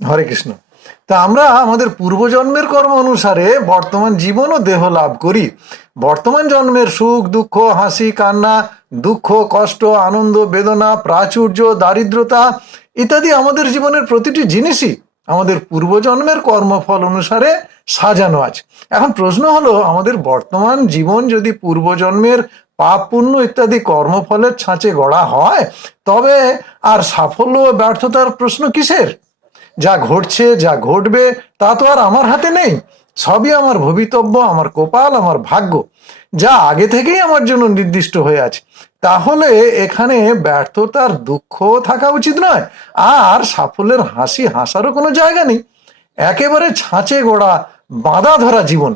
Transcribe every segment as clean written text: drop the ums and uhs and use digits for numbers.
হরে কৃষ্ণ। তা আমরা আমাদের পূর্বজন্মের কর্ম অনুসারে বর্তমান জীবন ও দেহ লাভ করি। বর্তমান জন্মের সুখ দুঃখ, হাসি কান্না, দুঃখ কষ্ট, আনন্দ বেদনা, প্রাচুর্য দারিদ্রতা ইত্যাদি আমাদের জীবনের প্রতিটি জিনিসই আমাদের পূর্বজন্মের কর্মফল অনুসারে সাজানো আছে। এখন প্রশ্ন হলো, আমাদের বর্তমান জীবন যদি পূর্বজন্মের পাপ পুণ্য ইত্যাদি কর্মফলের ছাঁচে গড়া হয়, তবে আর সাফল্য ও ব্যর্থতার প্রশ্ন কিসের? যা ঘটছে যা ঘটবে তা তো আর আমার হাতে নেই, সবই আমার ভবিতব্য, আমার কপাল, আমার ভাগ্য, যা আগে থেকেই আমার জন্য নির্দিষ্ট হয়ে আছে। তাহলে এখানে ব্যর্থতার দুঃখ থাকা উচিত নয়, আর সাফল্যের হাসি হাসারও কোনো জায়গা নেই। একেবারে ছাঁচে গোড়া বাঁধা ধরা জীবন,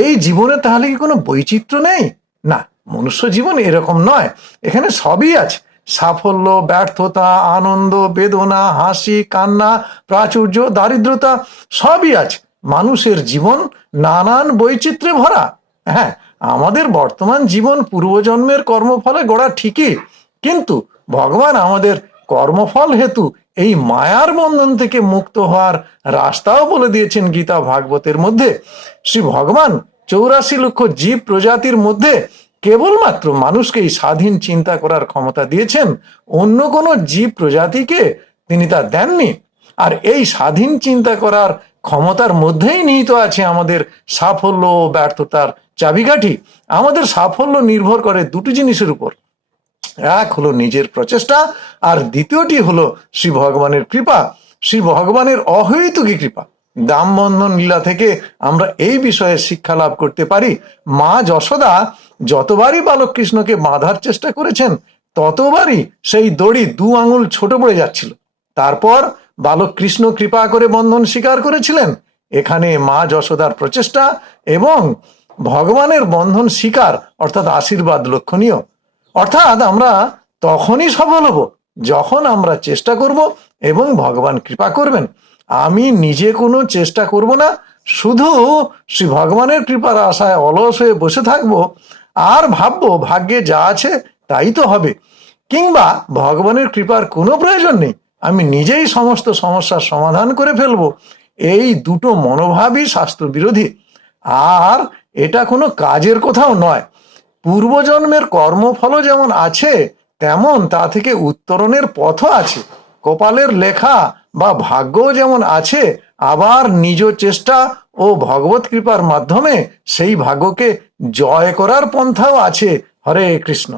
এই জীবনে তাহলে কি কোনো বৈচিত্র্য নেই? না, মনুষ্য জীবন এরকম নয়, এখানে সবই আছে। সাফল্য ব্যর্থতা, আনন্দ বেদনা, হাসি কান্না, প্রাচুর্য দারিদ্রতা সবই আছে। মানুষের জীবন নানান বৈচিত্র্যে ভরা। হ্যাঁ, আমাদের বর্তমান জীবন পূর্বজন্মের কর্মফলে গড়া ঠিকই, কিন্তু ভগবান আমাদের কর্মফল হেতু এই মায়ার বন্ধন থেকে মুক্ত হওয়ার রাস্তাও বলে দিয়েছেন গীতা ভাগবতের মধ্যে। শ্রী ভগবান 84 লক্ষ জীব প্রজাতির মধ্যে কেবলমাত্র মানুষকেই স্বাধীন চিন্তা করার ক্ষমতা দিয়েছেন, অন্য কোনো জীব প্রজাতিকে তিনি তা দেননি। আর এই স্বাধীন চিন্তা করার ক্ষমতার মধ্যেই নিহিত আছে আমাদের সাফল্য ও ব্যর্থতার চাবিকাঠি। আমাদের সাফল্য নির্ভর করে দুটি জিনিসের উপর, এক হলো নিজের প্রচেষ্টা, আর দ্বিতীয়টি হলো শ্রী ভগবানের কৃপা, শ্রী ভগবানের অহৈতুকী কৃপা। দামবন্ধন লীলা থেকে আমরা এই বিষয়ে শিক্ষা লাভ করতে পারি। মা যশোদা যতবারই বালক কৃষ্ণকে বাঁধার চেষ্টা করেছেন, ততবারই সেই দড়ি 2 আঙুল ছোট পড়ে যাচ্ছিল। তারপর বালক কৃষ্ণ কৃপা করে বন্ধন স্বীকার করেছিলেন। এখানে মা যশোদার প্রচেষ্টা এবং ভগবানের বন্ধন স্বীকার অর্থাৎ আশীর্বাদ লক্ষণীয়। অর্থাৎ আমরা তখনই সফল হব যখন আমরা চেষ্টা করব এবং ভগবান কৃপা করবেন। আমি নিজে কোনো চেষ্টা করব না, শুধু শ্রী ভগবানের কৃপার আশায় অলস হয়ে বসে থাকবো আর ভাববো ভাগ্যে যা আছে তাই তো হবে, কিংবা ভগবানের কৃপার কোনো প্রয়োজন নেই, আমি নিজেই সমস্ত সমস্যার সমাধান করে ফেলবো। এই দুটো মনোভাবই শাস্ত্র বিরোধী, আর এটা কোনো কাজের কোথাও নয়। পূর্বজন্মের কর্মফলও যেমন আছে, তেমন তা থেকে উত্তরণের পথও আছে। কপালের লেখা বা ভাগ্যও যেমন আছে, আবার নিজ চেষ্টা ও ভগবত কৃপার মাধ্যমে সেই ভাগ্যকে জয় করার পন্থাও আছে। হরে কৃষ্ণ।